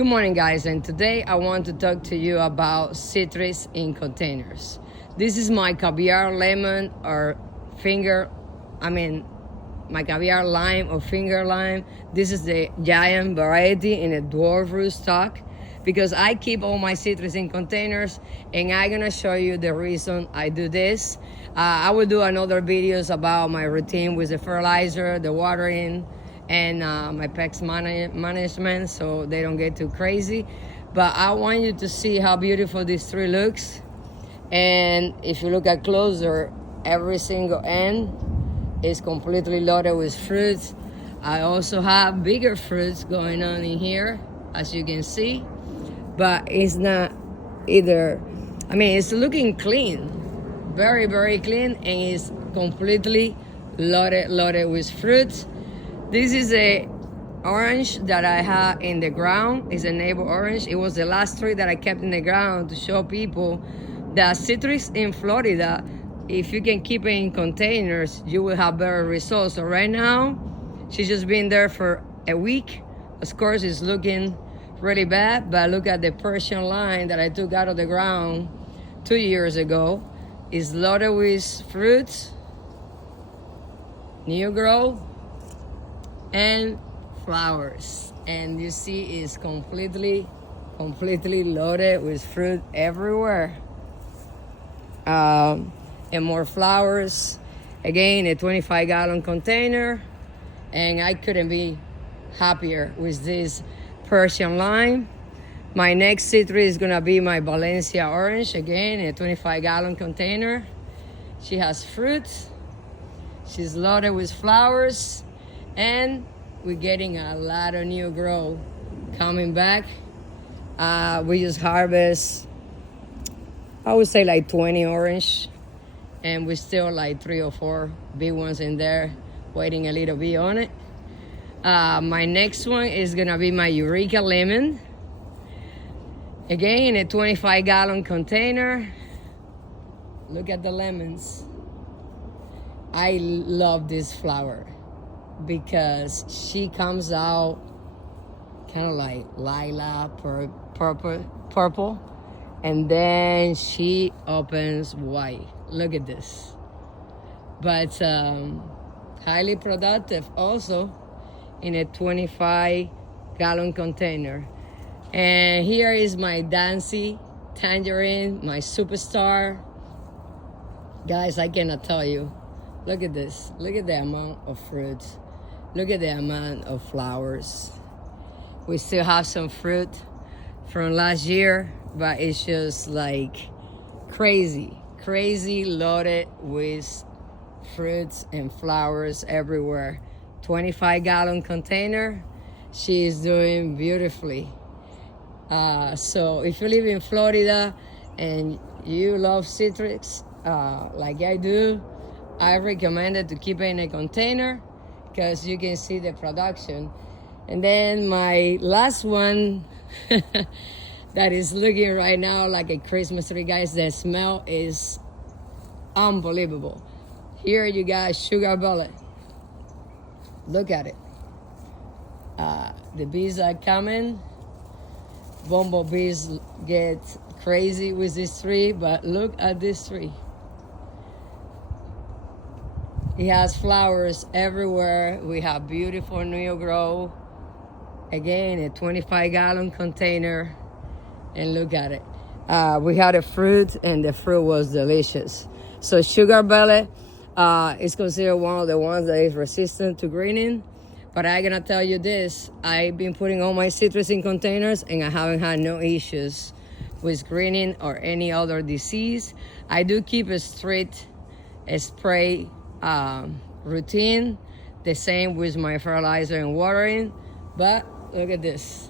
Good morning, guys, and today I want to talk to you about citrus in containers. This is my caviar lemon or my caviar lime or finger lime. This is the giant variety in a dwarf rootstock because I keep all my citrus in containers, and I'm gonna show you the reason I do this. I will do another videos about my routine with the fertilizer, the watering, and my pest management, so they don't get too crazy. But I want you to see how beautiful this tree looks. And if you look at closer, every single end is completely loaded with fruits. I also have bigger fruits going on in here, as you can see, but it's not either. It's looking clean, very, very clean, and it's completely loaded with fruits. This is a orange that I have in the ground. It's a neighbor orange. It was the last tree that I kept in the ground to show people that citrus in Florida, if you can keep it in containers, you will have better results. So right now, she's just been there for a week. Of course, it's looking really bad, but look at the Persian lime that I took out of the ground 2 years ago. It's loaded with fruits, new growth, and flowers. And you see it's completely loaded with fruit everywhere. And more flowers. Again, a 25-gallon container. And I couldn't be happier with this Persian lime. My next citrus is gonna be my Valencia orange. Again, a 25-gallon container. She has fruits. She's loaded with flowers. And we're getting a lot of new growth coming back. We just harvest, I would say like 20 orange, and we still like 3 or 4 big ones in there waiting a little bit on it. My next one is gonna be my Eureka lemon. Again, in a 25-gallon container. Look at the lemons. I love this flower because she comes out kind of like lilac or purple, and then she opens white. Look at this. But highly productive also in a 25-gallon container. And here is my Dancy tangerine, my superstar. Guys, I cannot tell you. Look at this. Look at the amount of fruits. Look at the amount of flowers. We still have some fruit from last year, but it's just like crazy loaded with fruits and flowers everywhere. 25-gallon container. She is doing beautifully. So if you live in Florida and you love citrus like I do, I recommend it to keep it in a container because you can see the production. And then my last one that is looking right now like a Christmas tree, guys, the smell is unbelievable. Here you got sugar Belle. Look at it. The bees are coming. Bumblebees get crazy with this tree, but look at this tree. It has flowers everywhere. We have beautiful new growth. Again, a 25-gallon container. And look at it. We had a fruit, and the fruit was delicious. So sugar Belle is considered one of the ones that is resistant to greening. But I'm gonna tell you this, I've been putting all my citrus in containers, and I haven't had no issues with greening or any other disease. I do keep a strict spray routine, the same with my fertilizer and watering. But look at this.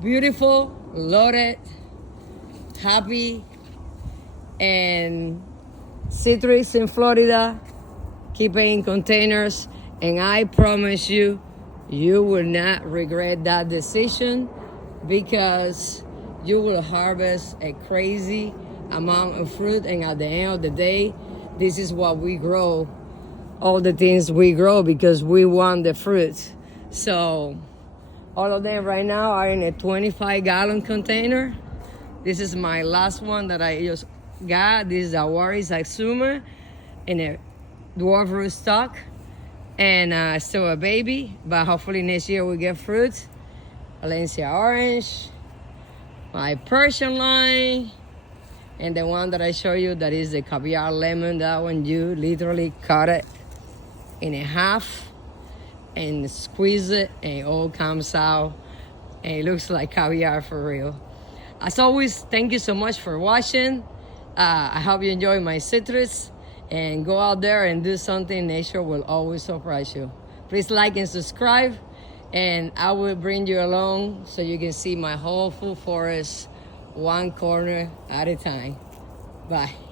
Beautiful, loaded, happy, and citrus in Florida, keep it in containers, and I promise you, you will not regret that decision because you will harvest a crazy amount of fruit, and at the end of the day, this is what we grow, all the things we grow because we want the fruit. So All of them right now are in a 25-gallon container. This is my last one that I just got. This is a Warris Axuma in a dwarf rootstock. And still a baby, but hopefully next year we get fruit. Valencia orange, my Persian line, and the one that I show you that is the caviar lemon. That one you literally cut it in half and squeeze it and it all comes out and it looks like caviar for real. As always, thank you so much for watching. I hope you enjoy my citrus, and go out there and do something. Nature will always surprise you. Please like and subscribe, and I will bring you along so you can see my whole full forest, one corner at a time. Bye.